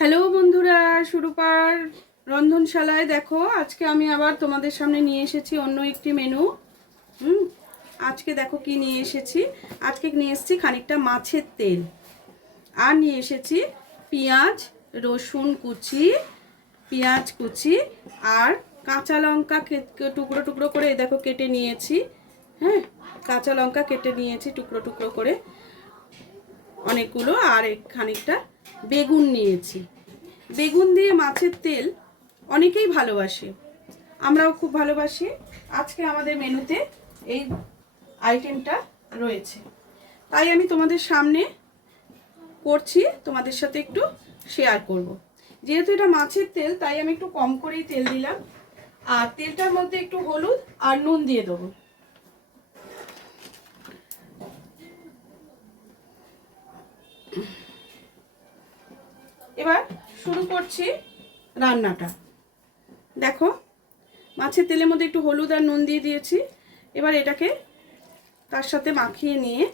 Hello বন্ধুরা, সুরূপার রন্ধনশালায় দেখো আজকে আমি আবার তোমাদের সামনে নিয়ে এসেছি অন্য একটি মেনু। আজকে দেখো কি নিয়ে এসেছি। আজকে নিয়ে এসেছি খানিকটা মাছের তেল, আর নিয়ে এসেছি পেঁয়াজ রসুন কুচি, পেঁয়াজ কুচি আর কাঁচা লঙ্কা টুকরো টুকরো করে দেখো কেটে নিয়েছি। হ্যাঁ, কাঁচা লঙ্কা কেটে নিয়েছি টুকরো টুকরো করে অনেকগুলো, আর খানিকটা বেগুন নিয়েছি। বেগুন দিয়ে মাছের তেল অনেকেই ভালোবাসে, আমরাও খুব ভালোবাসি। আজকে আমাদের মেনুতে এই আইটেমটা রয়েছে, তাই আমি তোমাদের সামনে করছি, তোমাদের সাথে একটু শেয়ার করব। যেহেতু এটা মাছের তেল তাই আমি একটু কম করেই তেল দিলাম, আর তেলটার মধ্যে একটু হলুদ আর নুন দিয়ে দেবো। এবার শুরু করছি রান্নাটা। দেখো মাছের তেলের মধ্যে একটু হলুদ আর নুন দিয়ে দিয়েছি। এবার এটাকে তার সাথে মাখিয়ে নিয়ে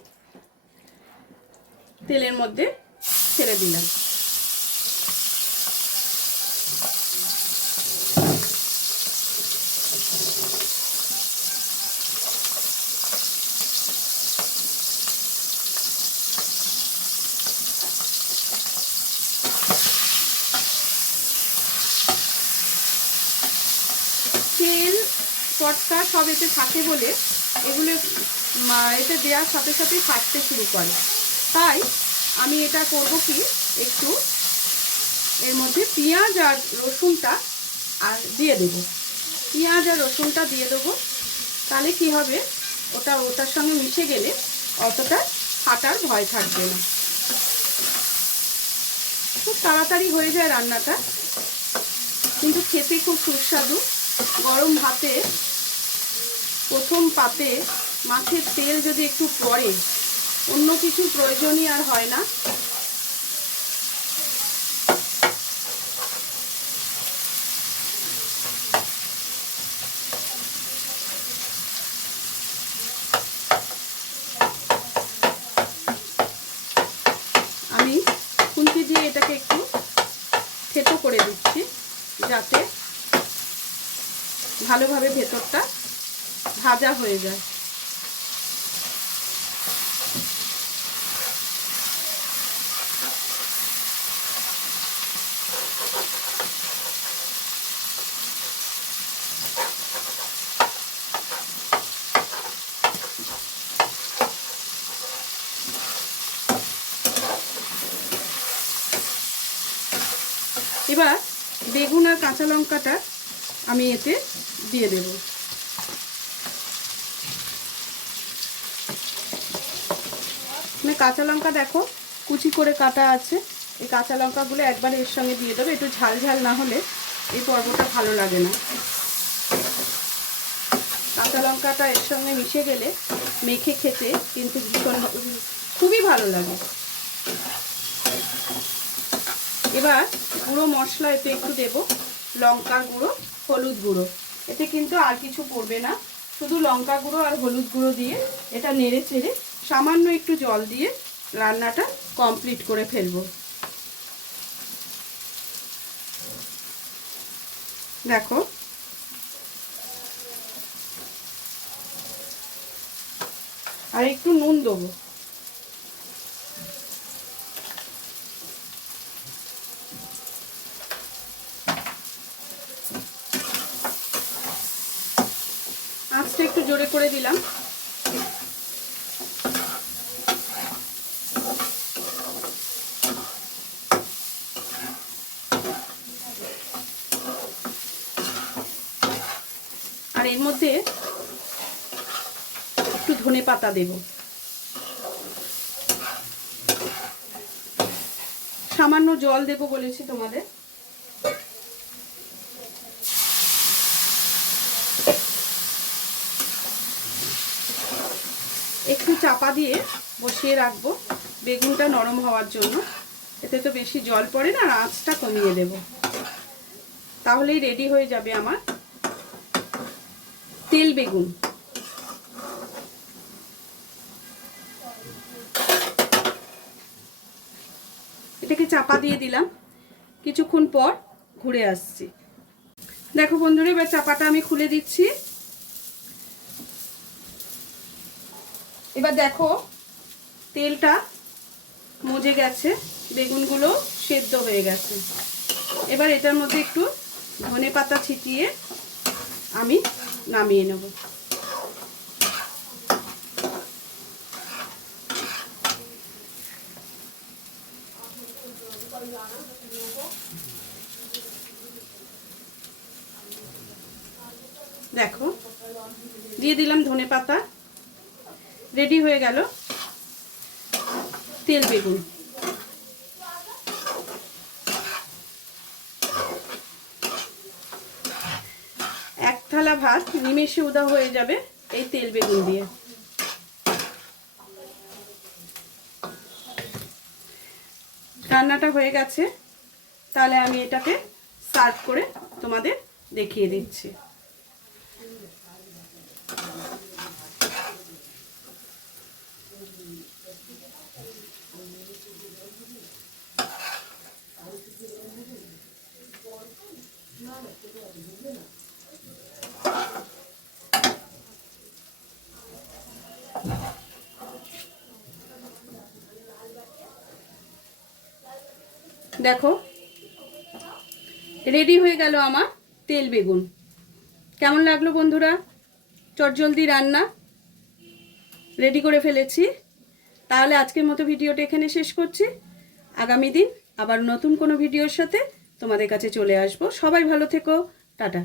তেলের মধ্যে ছেড়ে দিলাম। তেল পটকা সব এতে থাকে বলে এগুলো এতে দেওয়ার সাথে সাথেই ফাটতে শুরু করে, তাই আমি এটা করব কি, একটু এর মধ্যে পেঁয়াজ আর রসুনটা আর দিয়ে দেবো। পেঁয়াজ আর রসুনটা দিয়ে দেবো, তাহলে কি হবে, ওটার সঙ্গে মিশে গেলে অতটা ফাটার ভয় থাকবে না। খুব তাড়াতাড়ি হয়ে যায় রান্নাটা, কিন্তু খেতে খুব সুস্বাদু। গরম ভাতে প্রথম পাতে মাছের তেল যদি একটু পড়ে, অন্য কিছু প্রয়োজনই আর হয় না। আমি খুন্তি দিয়ে এটাকে একটু থেতো করে দিচ্ছি, যাতে ভালোভাবে ভেতরটা ভাজা হয়ে যায়। এবার বেগুন আর কাঁচা লঙ্কাটা আমি এতে দিয়ে দেব। মানে কাঁচা লঙ্কা দেখো কুচি করে কাটা আছে, এই কাঁচা লঙ্কাগুলো একবার এর সঙ্গে দিয়ে দেবো। একটু ঝাল ঝাল না হলে এই পর্বটা ভালো লাগে না। কাঁচা লঙ্কাটা এর সঙ্গে মিশে গেলে মেখে খেতে কিন্তু ভীষণ খুবই ভালো লাগে। এবার গুঁড়ো মশলা এতে একটু দেব, লঙ্কার গুঁড়ো হলুদ গুঁড়ো। এতে কিন্তু আর কিছু পড়বে না, শুধু লঙ্কা গুঁড়ো আর হলুদ গুঁড়ো দিয়ে এটা নেড়ে চেড়ে সামান্য একটু জল দিয়ে রান্নাটা কমপ্লিট করে ফেলবো। দেখো আর একটু নুন দেবো। আঁচটা একটু জোরে করে দিলাম। আর এর মধ্যে একটু ধনে পাতা দেব, সামান্য জল দেব বলেছি তোমাদের। একটু চাপা দিয়ে বসিয়ে রাখবো বেগুনটা নরম হওয়ার জন্য। এতে তো বেশি জল পড়ে না, আর আঁচটা কমিয়ে দেব, তাহলেই রেডি হয়ে যাবে আমার তেল বেগুন। এটাকে চাপা দিয়ে দিলাম। কিছুক্ষণ পর ঘুরে আসছি। দেখো বন্ধুরা, এবার চাপাটা আমি খুলে দিচ্ছি। এবার দেখো তেলটা মজে গেছে, বেগুনগুলো সেদ্ধ হয়ে গেছে। এবার এটার মধ্যে একটু ধনেপাতা ছিটিয়ে আমি নামিয়ে নেব। দেখো দিয়ে দিলাম ধনেপাতা, রেডি হয়ে গেল তেল বেগুন। এক থালা ভাত নিমেষে উদা হয়ে যাবে এই তেল বেগুন দিয়ে। রান্নাটা হয়ে গেছে, তাহলে আমি এটাকে সার্ভ করে তোমাদের দেখিয়ে দিচ্ছি। দেখো রেডি হয়ে গেল আমার তেল বেগুন। কেমন লাগলো বন্ধুরা? চটজলদি রান্না রেডি করে ফেলেছি। তাহলে আজকের মতো ভিডিওটা এখানে শেষ করছি। আগামী দিন আবার নতুন কোনো ভিডিওর সাথে তোমাদের কাছে চলে আসবো। সবাই ভালো থেকো, টাটা।